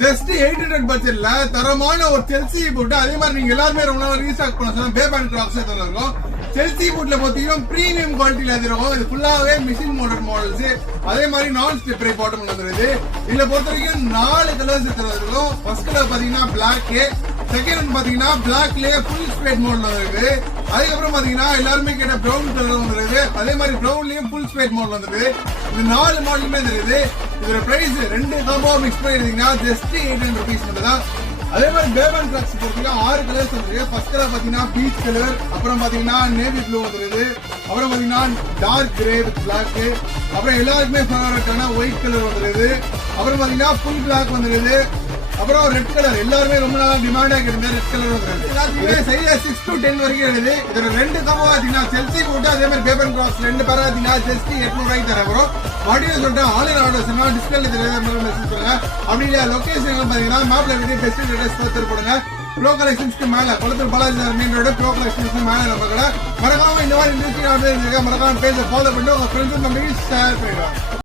Just 800 பட்ஜெட்ல தரமான ஒரு செல்சி பூட். அதே மாதிரி நீங்க எல்லாருமே ரொம்ப நாள் ரீஸ்டாக் பண்ண பேபன் கிராக்ஸ் இருக்கும். செல்சி பூட்ல பாத்தீங்கன்னா பிரீமியம் குவாலிட்டியில இருக்கும். இது ஃபுல்லாவே மிஷின் மோட்டர் மாடல்ஸ். அதே மாதிரி நான் ஸ்டெப்ரை பாட்டம் வந்துருது. இதுல பொறுத்த வரைக்கும் 4 கலர்ஸ் இருக்கும். ஃபர்ஸ்ட் கலர் பாத்தீங்கன்னா பிளாக், செகண்ட் ஒன் பாத்தீங்கன்னா பிளாக்லயே ஃபுல் ஸ்பேட் மோட்ல இருக்கு. அதுக்கப்புறம் பாத்தீங்கன்னா எல்லாருமே கேட்ட பிரவுன் கலர் வந்துருது. அதே மாதிரி பிரவுன்லயும் ஃபுல் ஸ்பேட் மோட்ல வந்துருது. இந்த 4 மாடலுமே இருக்குது. இதோட பிரைஸ் 2 காம்போ மிக்ஸ் பண்ணிருந்தீங்கன்னா ஜஸ்ட் 800 rupees மட்டும் தான். அதே மாதிரி பேபன் கிராக்ஸ் பொறுத்தீங்கன்னா 6 கலர்ஸ் வந்துருக்கு. ஃபர்ஸ்ட் கலர் பாத்தீங்கன்னா பீச் கலர், அப்புறம் பாத்தீங்கன்னா நேவி ப்ளூ வந்துருது, அப்புறம் பாத்தீங்கன்னா டார்க் கிரே வித் பிளாக், அப்புறம் எல்லாருக்குமே ஃபேவரட்டான ஒயிட் கலர் வந்துருது, அப்புறம் பாத்தீங்கன்னா ஃபுல் பிளாக் வந்துருது, அப்புறம் ரெட் கலர் எல்லாருமே ரொம்ப நாளா டிமாண்டா கேட்டு ரெட் கலர் வந்துருது. எல்லாத்துக்குமே சைஸ் 6 to 10 வரைக்கும் இருக்குது. இதுல 2 காம்போ பாத்தீங்கன்னா செல்சி போட்டு அதே மாதிரி பேபன் கிராக்ஸ் 2 பேரா பாத்தீங்கன்னா ஜஸ்ட் 800 ரூபாய்க்கு தர வரும். மறுபடியும் சொல்லிட்டு ஆன்லைன் ஆர்டர்ஸ் டிஸ்பிளேல தெரியாத மெசேஜ் பண்ணுங்க. அப்படி இல்ல லொகேஷன் பாத்தீங்கன்னா மேப்ல வீடியோ பெஸ்ட் டீடைல்ஸ் பார்த்து போடுங்க. ப்ரோ கலெக்ஷன்ஸ்க்கு மேல Kolathur Balaji main road bro கலெக்ஷன்ஸ்க்கு மேல நம்ம கடை. மறக்காம இந்த மாதிரி இன்ட்ரெஸ்டிங் ஆர்டர் மறக்காம பேஜை ஃபாலோ பண்ணிட்டு உங்க ஃப்ரெண்ட்ஸ் ஷேர் பண்ணிடுவாங்க.